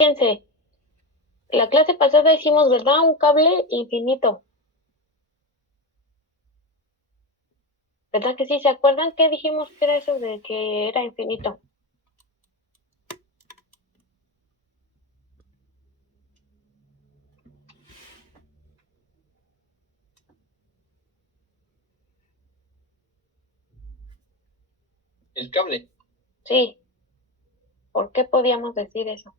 Fíjense, la clase pasada hicimos, ¿verdad? Un cable infinito. ¿Verdad que sí? ¿Se acuerdan qué dijimos que era eso de que era infinito? El cable, Sí, ¿por qué podíamos decir eso?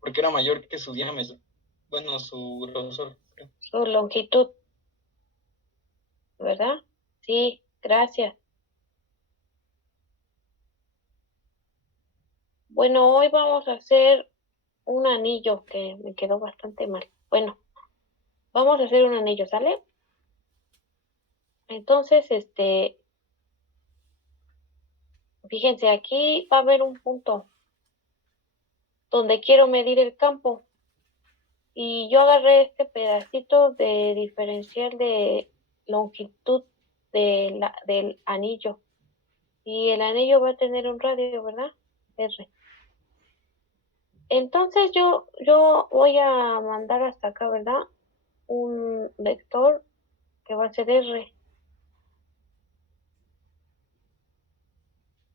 porque era mayor que su diámetro. Bueno, su grosor, creo. Su longitud, ¿verdad? Sí, gracias. Bueno, hoy vamos a hacer un anillo que me quedó bastante mal. Bueno, vamos a hacer un anillo, ¿sale? Entonces, fíjense, aquí va a haber un punto donde quiero medir el campo. Y yo agarré este pedacito de diferencial de longitud del anillo. Y el anillo va a tener un radio, ¿verdad? R. Entonces yo voy a mandar hasta acá, ¿verdad? Un vector que va a ser R.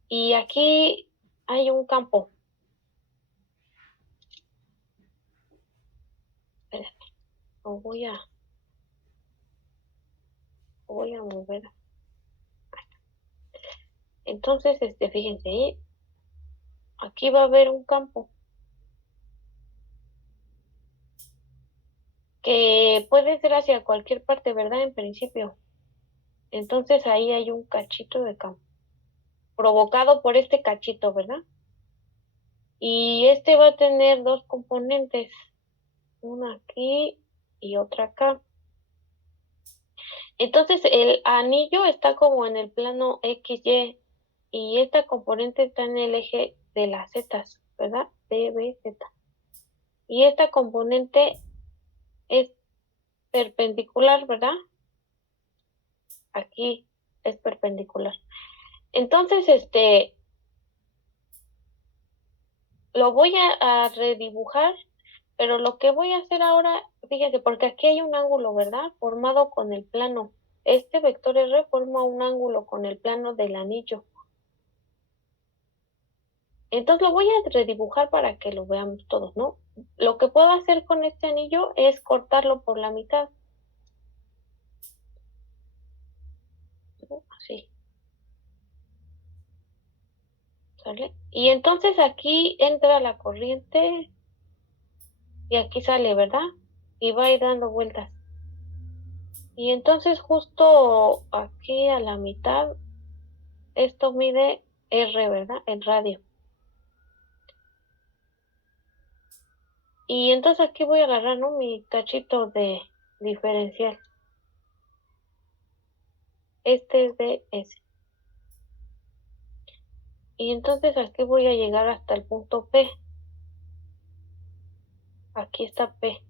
Y aquí hay un campo. Espérate, lo voy a mover. Entonces, fíjense ahí, aquí va a haber un campo que puede ser hacia cualquier parte, ¿verdad? En principio. Entonces ahí hay un cachito de campo, provocado por este cachito, ¿verdad? Y este va a tener dos componentes, una aquí y otra acá. Entonces el anillo está como en el plano XY y esta componente está en el eje de las zetas, ¿verdad? D, B, Z. Y esta componente es perpendicular, ¿verdad? Aquí es perpendicular. Entonces, lo voy a redibujar, pero lo que voy a hacer ahora, fíjense, porque aquí hay un ángulo, ¿verdad? Formado con el plano. Este vector R forma un ángulo con el plano del anillo. Entonces lo voy a redibujar para que lo veamos todos, ¿no? Lo que puedo hacer con este anillo es cortarlo por la mitad. ¿No? Así, ¿sale? Y entonces aquí entra la corriente y aquí sale, ¿verdad? Y va a ir dando vueltas. Y entonces justo aquí a la mitad, esto mide R, ¿verdad? El radio. Y entonces aquí voy a agarrar, ¿no? Mi cachito de diferencial. Este es de S. Y entonces aquí voy a llegar hasta el punto P. Aquí está P.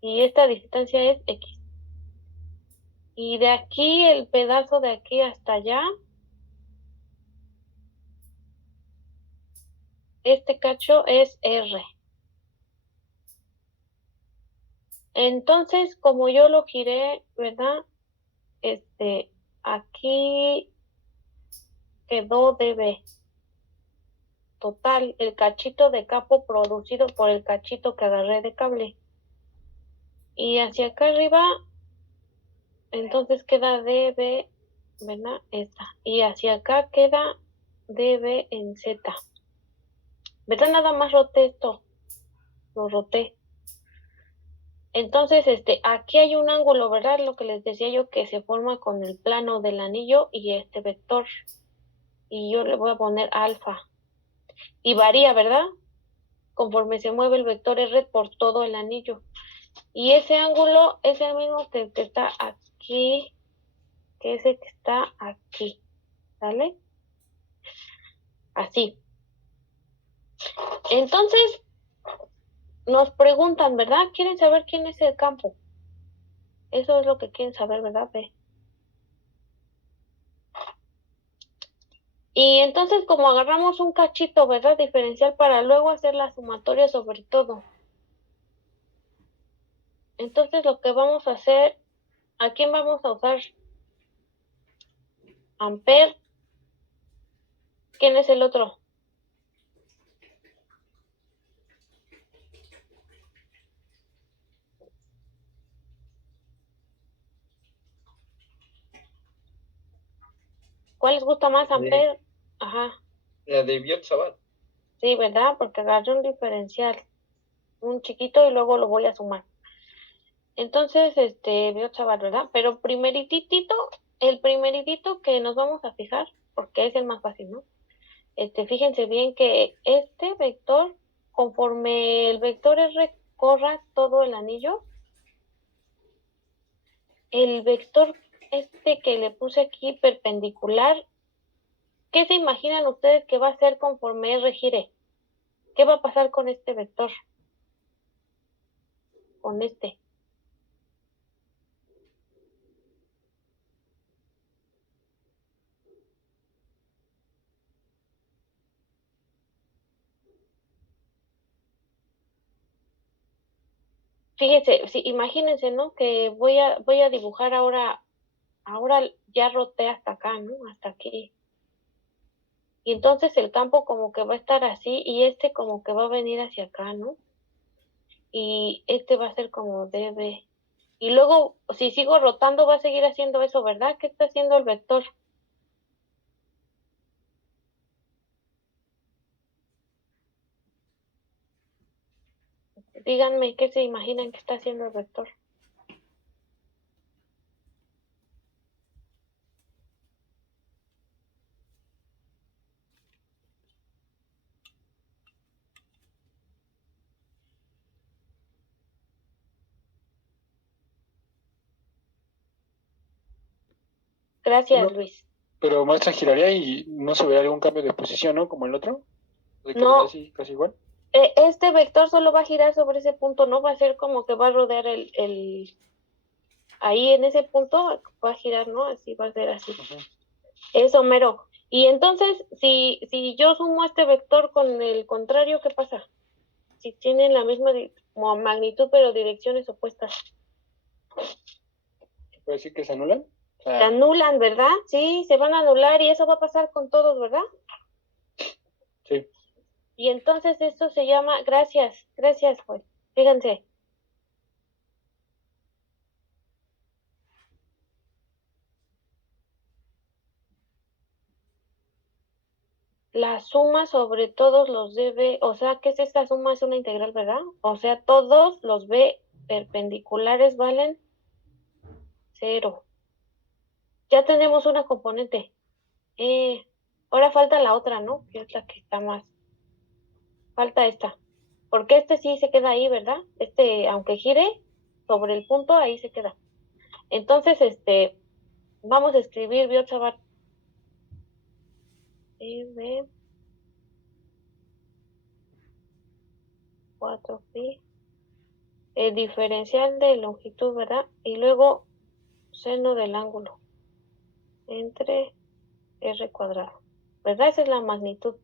Y esta distancia es X. Y de aquí, el pedazo de aquí hasta allá, este cacho es R. Entonces, como yo lo giré, ¿verdad? Aquí quedó DB. Total, el cachito de capo producido por el cachito que agarré de cable. Y hacia acá arriba, entonces queda DB, ¿verdad? Esta. Y hacia acá queda DB en Z. ¿Verdad? Nada más roté esto. Lo roté. Entonces, aquí hay un ángulo, ¿verdad? Lo que les decía yo que se forma con el plano del anillo y este vector. Y yo le voy a poner alfa. Y varía, ¿verdad? Conforme se mueve el vector R por todo el anillo. Y ese ángulo es el mismo que el que está aquí, que es el que está aquí. ¿Sale? Así. Entonces, nos preguntan, ¿verdad? ¿Quieren saber quién es el campo? Eso es lo que quieren saber, ¿verdad? Ve. Y entonces como agarramos un cachito, ¿verdad? Diferencial para luego hacer la sumatoria sobre todo. Entonces lo que vamos a hacer, ¿a quién vamos a usar? Ampere. ¿Quién es el otro? ¿Cuál les gusta más, Ampere? Ajá. La de Biot-Savart. Sí, ¿verdad? Porque agarré un diferencial, un chiquito y luego lo voy a sumar. Entonces, Biot-Savart, ¿verdad? Pero el primeritito que nos vamos a fijar, porque es el más fácil, ¿no? Fíjense bien que este vector, conforme el vector R corra todo el anillo, el vector que le puse aquí perpendicular, ¿qué se imaginan ustedes que va a hacer conforme R gire? ¿Qué va a pasar con este vector? Con este. Fíjense, sí, imagínense, ¿no? Que voy a dibujar ahora ya roté hasta acá, ¿no? Hasta aquí. Y entonces el campo como que va a estar así y como que va a venir hacia acá, ¿no? Y va a ser como debe. Y luego, si sigo rotando, va a seguir haciendo eso, ¿verdad? ¿Qué está haciendo el vector? Díganme, ¿qué se imaginan que está haciendo el vector? Gracias, Bueno, Luis. pero maestra giraría y no se vería algún cambio de posición, ¿no? Como el otro. ¿De quedaría No, así casi igual? este vector solo va a girar sobre ese punto, no va a ser como que va a rodear ahí en ese punto va a girar, ¿no? Así va a ser así. Ujú. Eso, mero. Y entonces, si yo sumo este vector con el contrario, ¿qué pasa? Si tienen la misma magnitud, pero direcciones opuestas. ¿Se puede decir que se anulan? O Se sea, anulan, ¿verdad? Sí, se van a anular y eso va a pasar con todos, ¿verdad? sí. Y entonces esto se llama, gracias, pues. Fíjense, la suma sobre todos los de B, o sea, ¿qué es esta suma? Es una integral, ¿verdad? O sea, todos los B perpendiculares valen 0. Ya tenemos una componente. Ahora falta la otra, ¿no? Que es la que está más. Falta esta. Porque sí se queda ahí, ¿verdad? Aunque gire sobre el punto, ahí se queda. Entonces, vamos a escribir Biot-Savart. B 4pi. El diferencial de longitud, ¿verdad? Y luego seno del ángulo entre R cuadrado. ¿Verdad? Esa es la magnitud.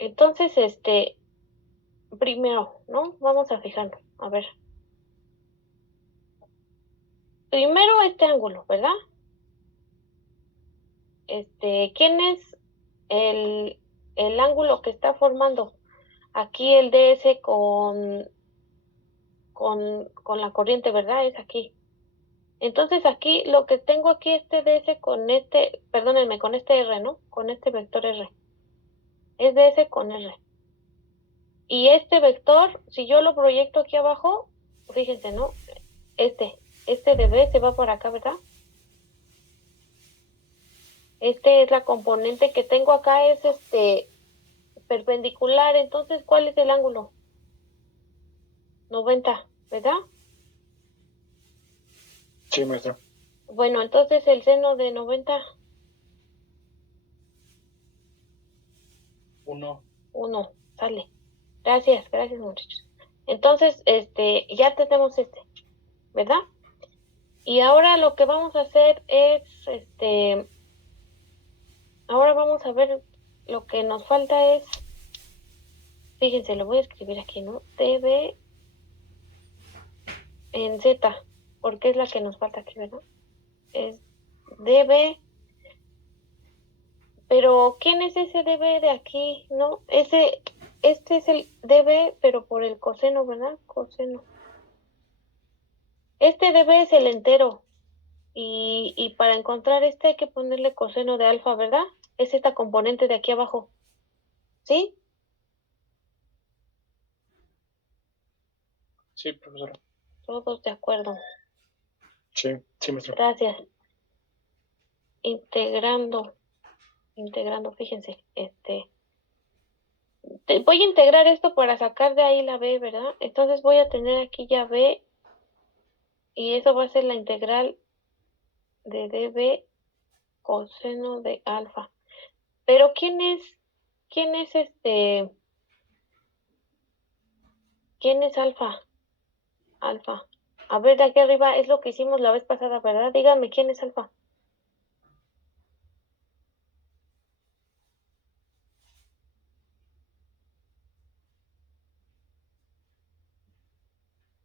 Entonces, primero, ¿no? Vamos a fijarnos. A ver. Primero este ángulo, ¿verdad? ¿Quién es el ángulo que está formando? Aquí el DS con la corriente, ¿verdad? Es aquí. Entonces aquí lo que tengo aquí DS con perdónenme, con este R, ¿no? Con este vector R. Es DS con R. Y este vector, si yo lo proyecto aquí abajo, fíjense, ¿no? Este de B se va para acá, ¿verdad? Es la componente que tengo acá, es perpendicular. Entonces, ¿cuál es el ángulo? 90, ¿verdad? Sí, maestra. Bueno, entonces el seno de 90, 1. 1, sale. Gracias, muchachos. Entonces, ya tenemos ¿verdad? Y ahora lo que vamos a hacer es, Ahora vamos a ver, lo que nos falta es, fíjense, lo voy a escribir aquí, ¿no? db en z, porque es la que nos falta aquí, ¿verdad? Es db, pero ¿quién es ese db de aquí? No, este es el db, pero por el coseno, ¿verdad? Coseno. Este db es el entero, y para encontrar este hay que ponerle coseno de alfa, ¿verdad? Es esta componente de aquí abajo, ¿sí? Sí, profesora. Todos de acuerdo. Sí, sí, maestro. Gracias. Integrando, fíjense, voy a integrar esto para sacar de ahí la b, ¿verdad? Entonces voy a tener aquí ya b, y eso va a ser la integral de db coseno de alfa. Pero ¿quién es quién es alfa? Alfa. A ver, de aquí arriba es lo que hicimos la vez pasada, ¿verdad? Díganme quién es alfa.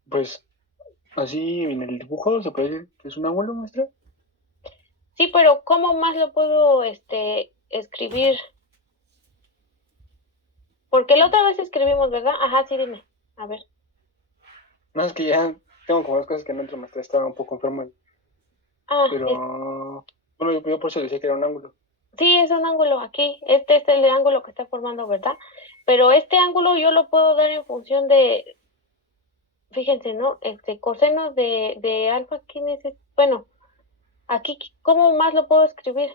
Pues así en el dibujo se puede decir que es un ángulo, maestra. Sí, pero ¿cómo más lo puedo escribir? Porque la otra vez escribimos, ¿verdad? Ajá, sí, dime. A ver. No, es que ya tengo como dos cosas que no entro, maestra. Estaba un poco enfermo. Ah, Pero bueno, yo por eso decía que era un ángulo. sí, es un ángulo aquí. Este es el ángulo que está formando, ¿verdad? Pero este ángulo yo lo puedo dar en función de, fíjense, ¿no? Coseno de alfa, ¿quién es? Bueno, aquí, ¿cómo más lo puedo escribir?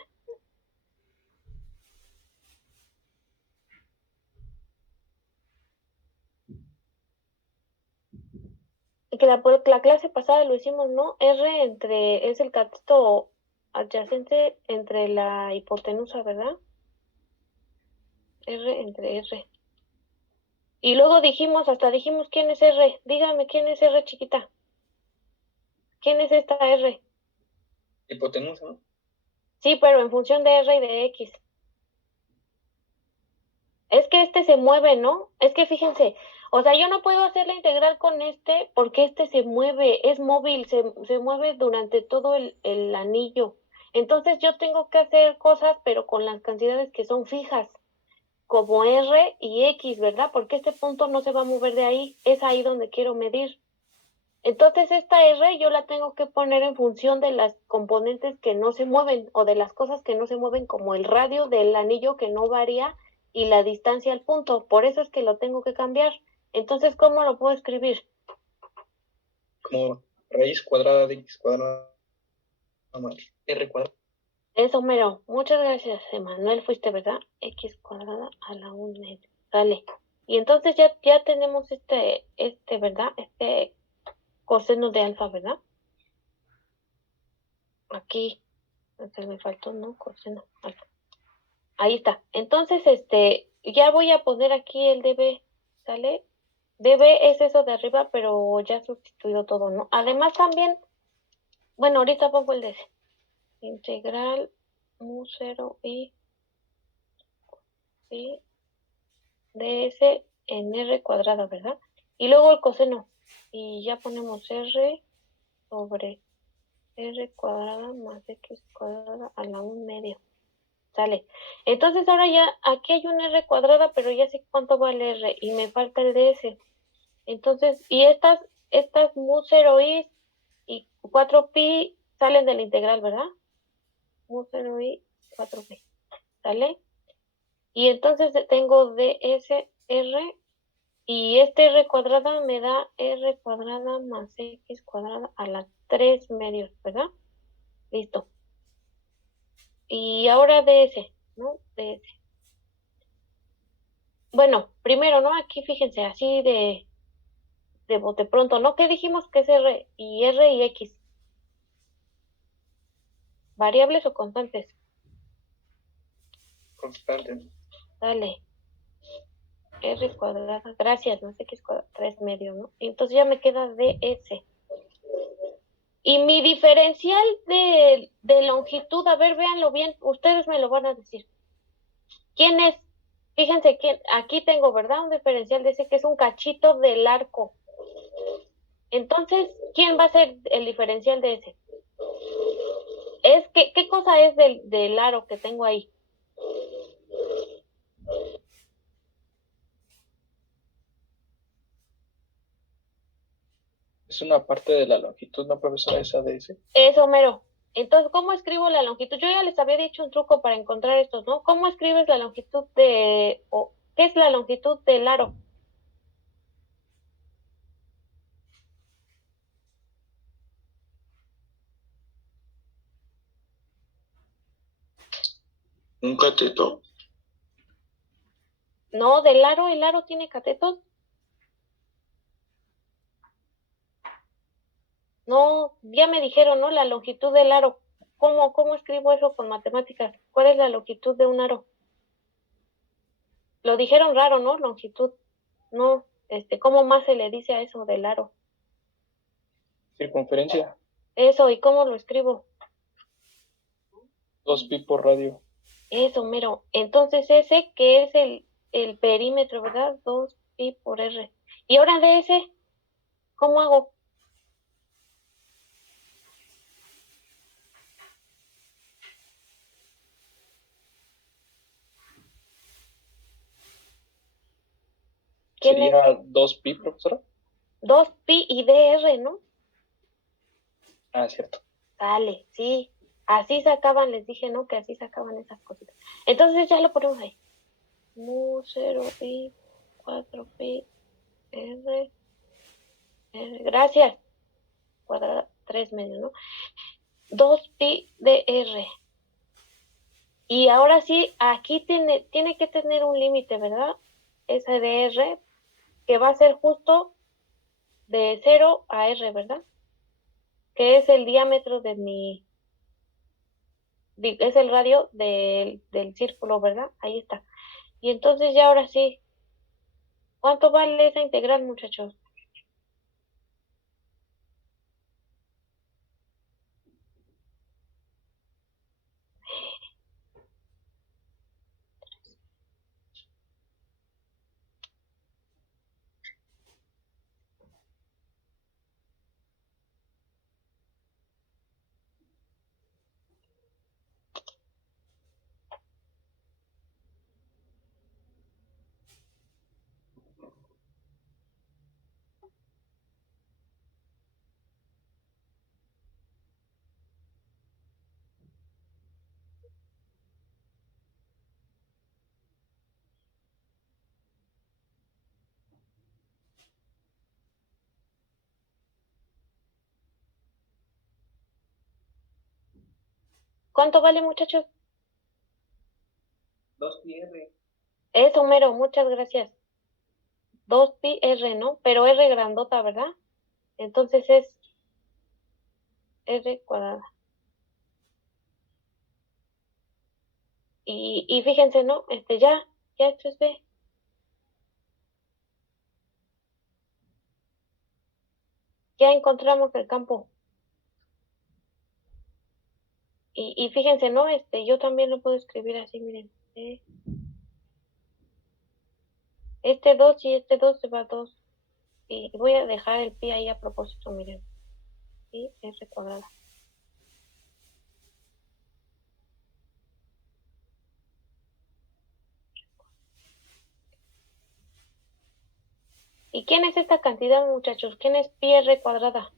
Que la clase pasada lo hicimos, ¿no? Es el cateto adyacente entre la hipotenusa, ¿verdad? R entre R. Y luego hasta dijimos quién es R. Dígame quién es R, chiquita. ¿Quién es esta R? Hipotenusa, ¿no? Sí, pero en función de R y de X. Es que este se mueve, ¿no? Es que fíjense, o sea, yo no puedo hacer la integral con este porque este se mueve, es móvil, se mueve durante todo el anillo. Entonces yo tengo que hacer cosas, pero con las cantidades que son fijas, como R y X, ¿verdad? Porque este punto no se va a mover de ahí, es ahí donde quiero medir. Entonces esta R yo la tengo que poner en función de las componentes que no se mueven o de las cosas que no se mueven, como el radio del anillo que no varía y la distancia al punto. Por eso es que lo tengo que cambiar. Entonces, ¿cómo lo puedo escribir? Como raíz cuadrada de x cuadrada más r cuadrada. Eso mero. Muchas gracias, Emanuel. Fuiste, ¿verdad? X cuadrada a la 1/2. Dale. Y entonces ya tenemos ¿verdad? Este coseno de alfa, ¿verdad? Aquí. Entonces me faltó, ¿no? Coseno alfa. Ahí está. Entonces, ya voy a poner aquí el db, ¿sale? db es eso de arriba, pero ya sustituido todo, ¿no? Además también, bueno, ahorita pongo el ds. Integral mu 0 y ds en r cuadrada, ¿verdad? Y luego el coseno. Y ya ponemos r sobre r cuadrada más x cuadrada a la 1/2. Sale. Entonces ahora ya, aquí hay un R cuadrada, pero ya sé cuánto vale R y me falta el DS. Entonces, y estas mu 0i y 4pi salen de la integral, ¿verdad? Mu 0i, 4pi. ¿Sale? Y entonces tengo ds R, y este R cuadrada me da R cuadrada más X cuadrada a la 3/2, ¿verdad? Listo. Y ahora ds, ¿no? ds. Bueno, primero, ¿no? Aquí fíjense, así de bote pronto, ¿no? ¿Qué dijimos que es R y X? ¿Variables o constantes? Constante. Dale. R cuadrada, gracias, no sé qué es 3/2, ¿no? Entonces ya me queda ds. Y mi diferencial de longitud, a ver, véanlo bien, ustedes me lo van a decir. ¿Quién es? Fíjense que aquí tengo, ¿verdad? Un diferencial de ese que es un cachito del arco. Entonces, ¿quién va a ser el diferencial de ese? ¿Qué cosa es del aro que tengo ahí? Es una parte de la longitud, ¿no, profesora? Esa de ese. Eso, mero. Entonces, ¿cómo escribo la longitud? Yo ya les había dicho un truco para encontrar estos, ¿no? ¿Cómo escribes la longitud o qué es la longitud del aro? ¿Un cateto? No, del aro, el aro tiene catetos. No, ya me dijeron, ¿no? La longitud del aro. ¿Cómo escribo eso con matemáticas? ¿Cuál es la longitud de un aro? Lo dijeron raro, ¿no? Longitud. No, ¿cómo más se le dice a eso del aro? Circunferencia. Eso, ¿y cómo lo escribo? 2pi por radio. Eso, mero. Entonces ese que es el perímetro, ¿verdad? 2pi por r. Y ahora de ese, ¿cómo hago? ¿Quién es? ¿Sería 2pi, profesora? 2pi y dr, ¿no? Ah, cierto. Dale, sí. Así sacaban, les dije, ¿no? Que así sacaban esas cositas. Entonces ya lo ponemos ahí. Mu 0pi, 4pi, r, gracias. Cuadrada, 3 medios, ¿no? 2pi dr. Y ahora sí, aquí tiene que tener un límite, ¿verdad? Ese de r, que va a ser justo de 0 a r, ¿verdad? Que es el diámetro es el radio del círculo, ¿verdad? Ahí está. Y entonces ya ahora sí, ¿cuánto vale esa integral, muchachos? ¿Cuánto vale, muchachos? 2pi r. Eso, mero, muchas gracias. 2pi r, ¿no? Pero r grandota, ¿verdad? Entonces es r cuadrada. Y fíjense, ¿no? Ya esto es b. Ya encontramos el campo. Y fíjense, ¿no? Yo también lo puedo escribir así, miren. Este 2 y este 2 se va a 2. Y voy a dejar el pi ahí a propósito, miren. Y r cuadrada. ¿Y quién es esta cantidad, muchachos? ¿Quién es pi r cuadrada?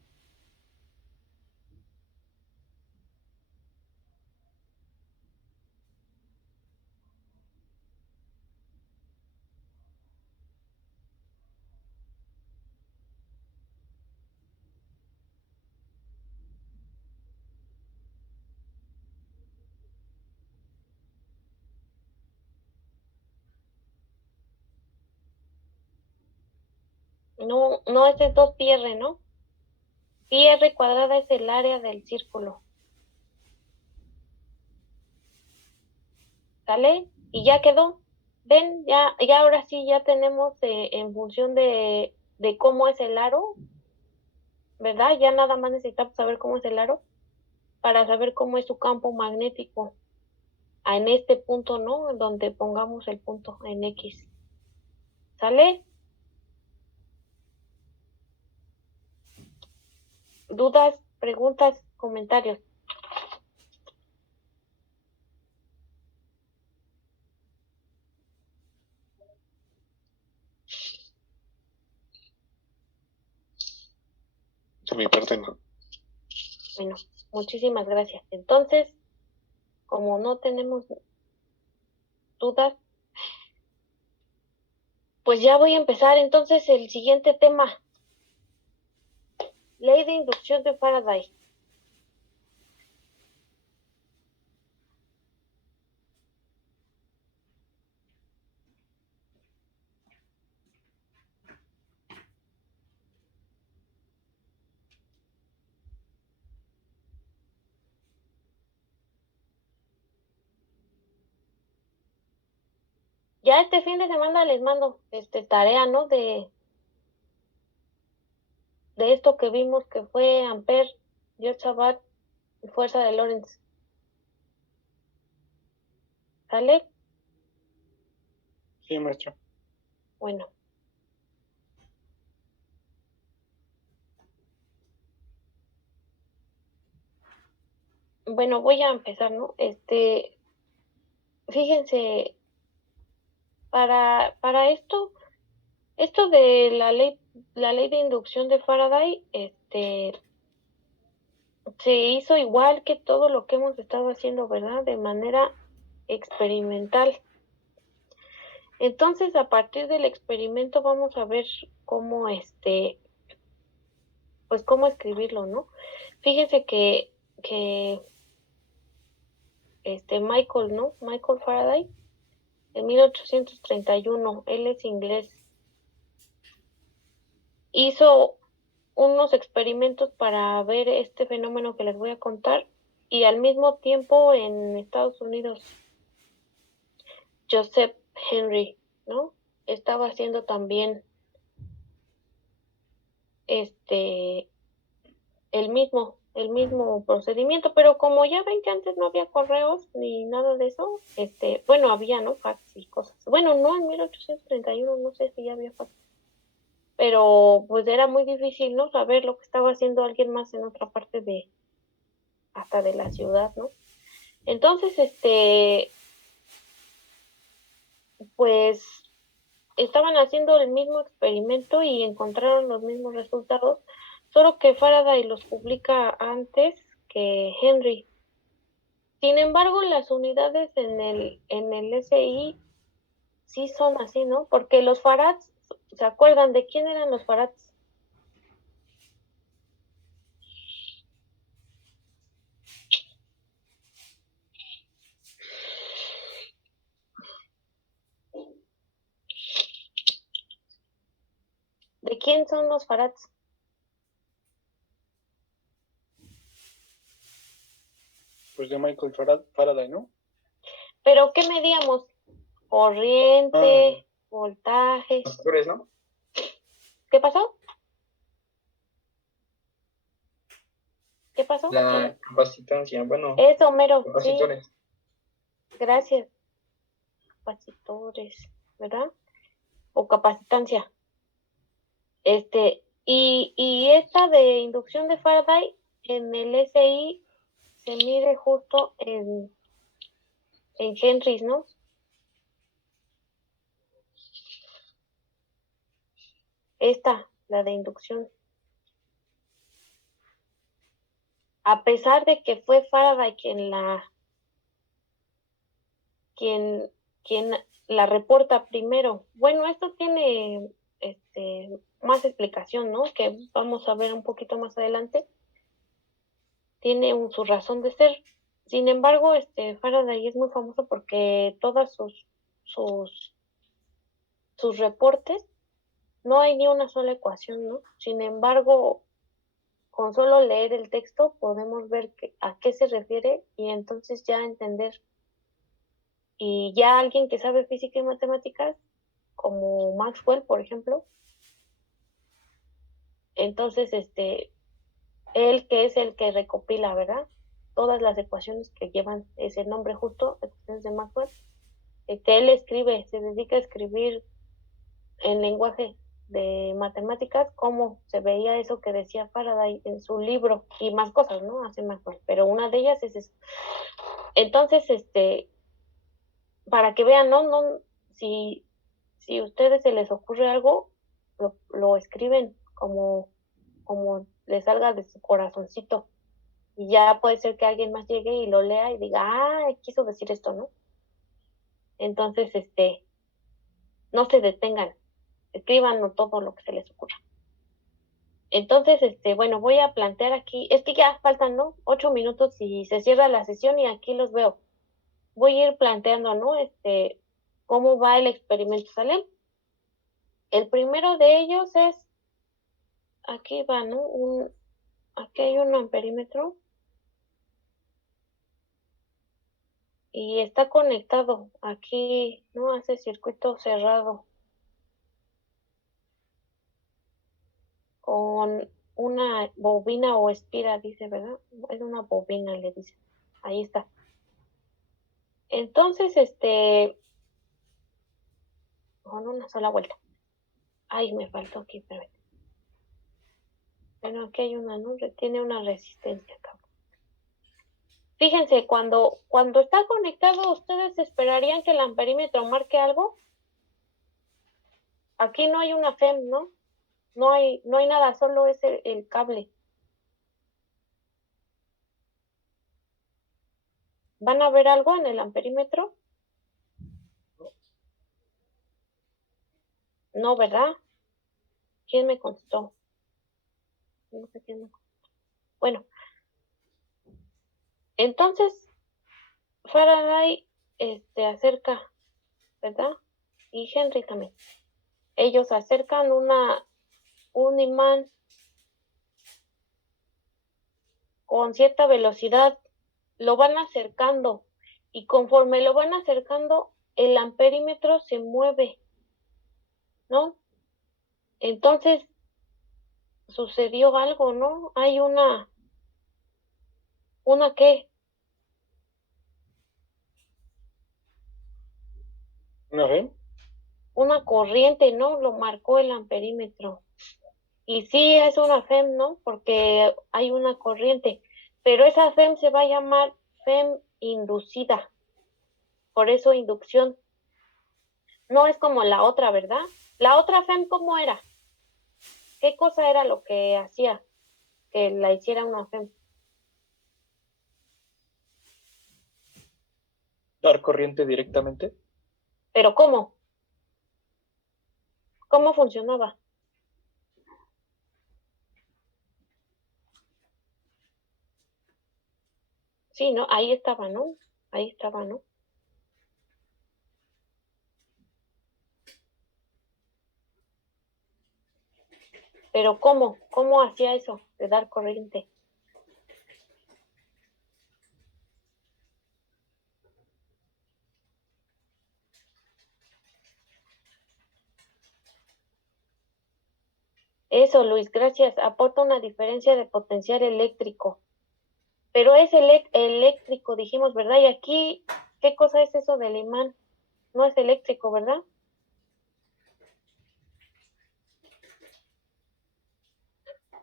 No, no, este es 2 pi r, ¿no? Pi r cuadrada es el área del círculo. ¿Sale? Y ya quedó. ¿Ven? Ya ahora sí ya tenemos en función de cómo es el aro, ¿verdad? Ya nada más necesitamos saber cómo es el aro para saber cómo es su campo magnético. en este punto, ¿no? Donde pongamos el punto en X. ¿Sale? ¿Dudas, preguntas, comentarios? De mi parte no. Bueno, muchísimas gracias. Entonces, como no tenemos dudas, pues ya voy a empezar entonces el siguiente tema. Ley de inducción de Faraday. Ya este fin de semana les mando tarea, ¿no? De esto que vimos que fue Ampère, Yosabat y fuerza de Lorentz. ¿Sale? Sí, maestro. Bueno. Bueno, voy a empezar, ¿no? Fíjense, para esto de la ley de inducción de Faraday, se hizo igual que todo lo que hemos estado haciendo, ¿verdad? De manera experimental. Entonces, a partir del experimento vamos a ver cómo pues cómo escribirlo, ¿no? Fíjense que Michael, ¿no? Michael Faraday, en 1831, él es inglés, hizo unos experimentos para ver este fenómeno que les voy a contar y al mismo tiempo en Estados Unidos, Joseph Henry, ¿no? Estaba haciendo también el mismo procedimiento, pero como ya ven que antes no había correos ni nada de eso, bueno, había, ¿no? Fax y cosas. Bueno, no, en 1831 no sé si ya había fax, pero pues era muy difícil, ¿no? Saber lo que estaba haciendo alguien más en otra parte hasta de la ciudad, ¿no? Entonces, pues estaban haciendo el mismo experimento y encontraron los mismos resultados, solo que Faraday los publica antes que Henry. Sin embargo, las unidades en el SI sí son así, ¿no? Porque los farads, ¿se acuerdan de quién eran los farads? ¿De quién son los farads? Pues de Michael Faraday, ¿no? ¿Pero qué medíamos? Corriente, voltaje. Capacitores, ¿no? ¿Qué pasó? ¿Qué pasó? La capacitancia, bueno, Eso, mero, sí, capacitores. gracias. Capacitores, ¿verdad? O capacitancia. Y esta de inducción de Faraday en el SI se mide justo en Henrys, ¿no? Esta, la de inducción. A pesar de que fue Faraday quien, quien la reporta primero. Bueno, esto tiene más explicación, ¿no? Que vamos a ver un poquito más adelante. Tiene su razón de ser. Sin embargo, Faraday es muy famoso porque todas sus, sus reportes no hay ni una sola ecuación, ¿no? Sin embargo, con solo leer el texto podemos ver a qué se refiere y entonces ya entender. Y ya alguien que sabe física y matemáticas, como Maxwell, por ejemplo, entonces él que es el que recopila, ¿verdad? todas las ecuaciones que llevan ese nombre justo, ecuaciones de Maxwell. Él escribe, se dedica a escribir en lenguaje de matemáticas cómo se veía eso que decía Faraday en su libro y más cosas, ¿no? Hace Maxwell, pero una de ellas es eso. Entonces, para que vean, ¿no? Si a ustedes se les ocurre algo, lo escriben como les salga de su corazoncito. Y ya puede ser que alguien más llegue y lo lea y diga, quiso decir esto, ¿no? Entonces, no se detengan, escriban todo lo que se les ocurra. Entonces, bueno, voy a plantear aquí, es que ya faltan, ¿no? 8 minutos y se cierra la sesión y aquí los veo. Voy a ir planteando, ¿no? Cómo va el experimento, ¿sale? El primero de ellos es, aquí va, ¿no? Aquí hay un amperímetro y está conectado aquí, ¿no? Hace circuito cerrado con una bobina o espira, dice, ¿verdad? Es una bobina, le dice. Ahí está. Entonces, con una sola vuelta. Ay, me faltó aquí, pero bueno, aquí hay una, ¿no? Tiene una resistencia acá. Fíjense, cuando está conectado, ¿ustedes esperarían que el amperímetro marque algo? Aquí no hay una FEM, ¿no? No hay nada, solo es el cable. ¿Van a ver algo en el amperímetro? No, ¿verdad? ¿Quién me contestó? No sé quién me contestó. Bueno, entonces Faraday acerca, ¿verdad? Y Henry también. Ellos acercan un imán con cierta velocidad, lo van acercando y conforme lo van acercando, el amperímetro se mueve, ¿no? Entonces sucedió algo, ¿no? Hay ¿una qué? ¿Una FEM? Una corriente, ¿no? Lo marcó el amperímetro. Y sí es una FEM, ¿no? Porque hay una corriente, pero esa FEM se va a llamar FEM inducida, por eso inducción. No es como la otra, ¿verdad? La otra FEM, ¿cómo era? ¿Qué cosa era lo que hacía que la hiciera una FEM? ¿Dar corriente directamente? ¿Pero cómo? ¿Cómo funcionaba? Sí, ¿no? Ahí estaba, ¿no? Ahí estaba, ¿no? Pero ¿cómo? ¿Cómo hacía eso de dar corriente? Eso, Luis, gracias. Aporta una diferencia de potencial eléctrico. Pero es eléctrico, dijimos, ¿verdad? Y aquí, ¿qué cosa es eso del imán? No es eléctrico, ¿verdad?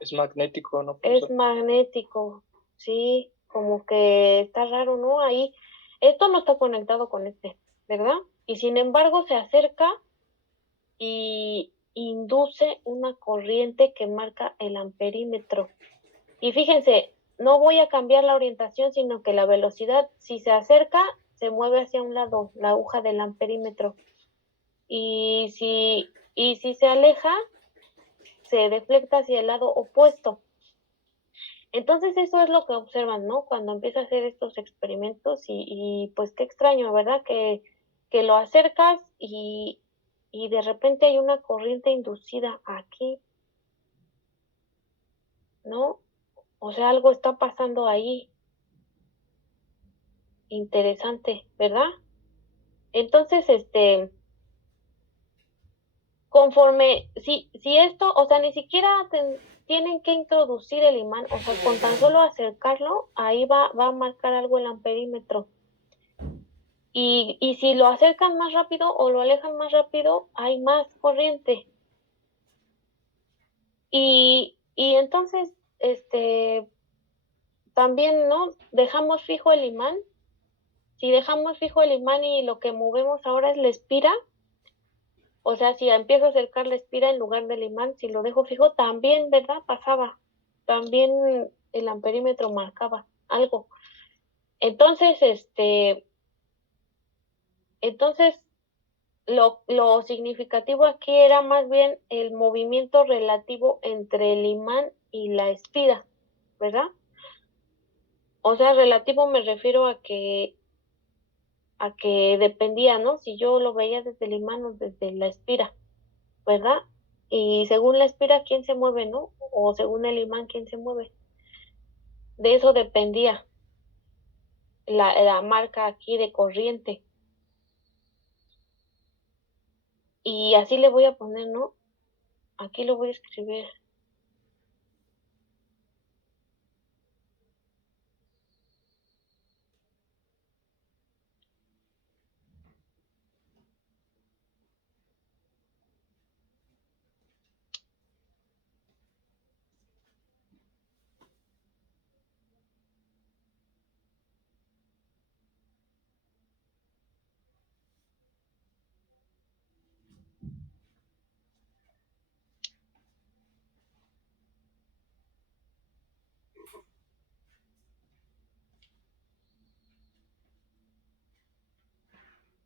Es magnético, ¿no? Es magnético, sí, como que está raro, ¿no? Ahí, esto no está conectado con ¿verdad? Y sin embargo se acerca y induce una corriente que marca el amperímetro. Y fíjense, no voy a cambiar la orientación, sino que la velocidad, si se acerca, se mueve hacia un lado, la aguja del amperímetro. Y si se aleja, se deflecta hacia el lado opuesto. Entonces eso es lo que observan, ¿no? Cuando empieza a hacer estos experimentos y pues qué extraño, ¿verdad? Que lo acercas y de repente hay una corriente inducida aquí, ¿no? O sea, algo está pasando ahí. Interesante, ¿verdad? Entonces, conforme, si esto, o sea, ni siquiera tienen que introducir el imán, o sea, con tan solo acercarlo, ahí va a marcar algo el amperímetro. Y si lo acercan más rápido o lo alejan más rápido, hay más corriente. Y entonces, también, ¿no? Dejamos fijo el imán. Si dejamos fijo el imán y lo que movemos ahora es la espira, o sea, si empiezo a acercar la espira en lugar del imán, si lo dejo fijo, también, ¿verdad? Pasaba. También el amperímetro marcaba algo. Entonces, entonces lo significativo aquí era más bien el movimiento relativo entre el imán y la espira, ¿verdad? O sea, relativo me refiero a que dependía, ¿no? Si yo lo veía desde el imán o desde la espira, ¿verdad? Y según la espira, ¿quién se mueve, no? O según el imán, ¿quién se mueve? De eso dependía la marca aquí de corriente. Y así le voy a poner, ¿no? Aquí lo voy a escribir.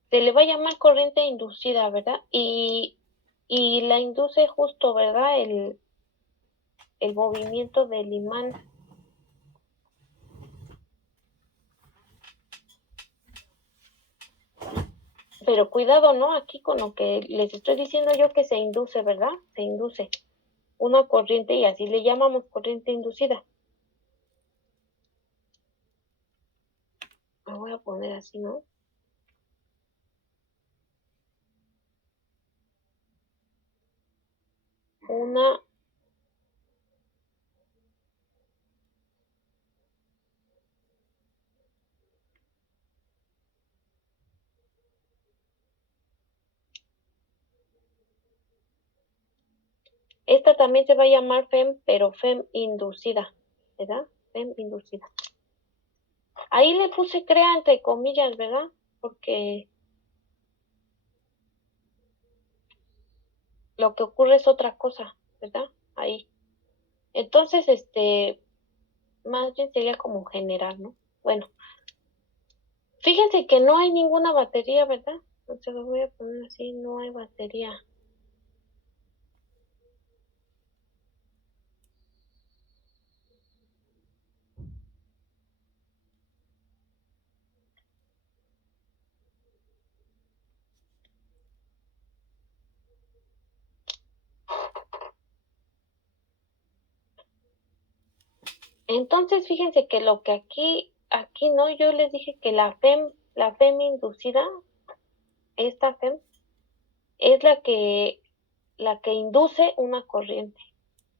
Se le va a llamar corriente inducida, ¿verdad? Y la induce justo, ¿verdad? El movimiento del imán. Pero cuidado, ¿no? Aquí con lo que les estoy diciendo yo que se induce, ¿verdad? Se induce una corriente y así le llamamos corriente inducida. Me voy a poner así, ¿no? Una esta también se va a llamar FEM, pero FEM inducida, ¿verdad? FEM inducida. Ahí le puse crea entre comillas, ¿verdad? Porque lo que ocurre es otra cosa, ¿verdad? Ahí. Entonces, más bien sería como general, ¿no? Bueno, fíjense que no hay ninguna batería, ¿verdad? Entonces lo voy a poner así, no hay batería. Entonces, fíjense que lo que aquí no, yo les dije que la FEM inducida, esta FEM, es la que induce una corriente,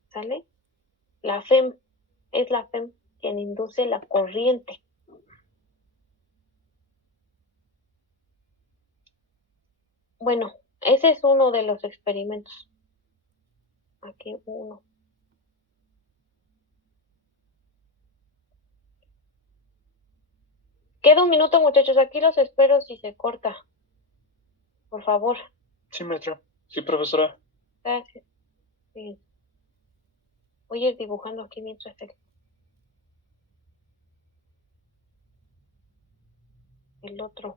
¿sale? La FEM, es la FEM quien induce la corriente. Bueno, ese es uno de los experimentos. Aquí uno. Queda un minuto, muchachos. Aquí los espero si se corta. Por favor. Sí, maestra. Sí, profesora. Gracias. Sí. Voy a ir dibujando aquí mientras el otro.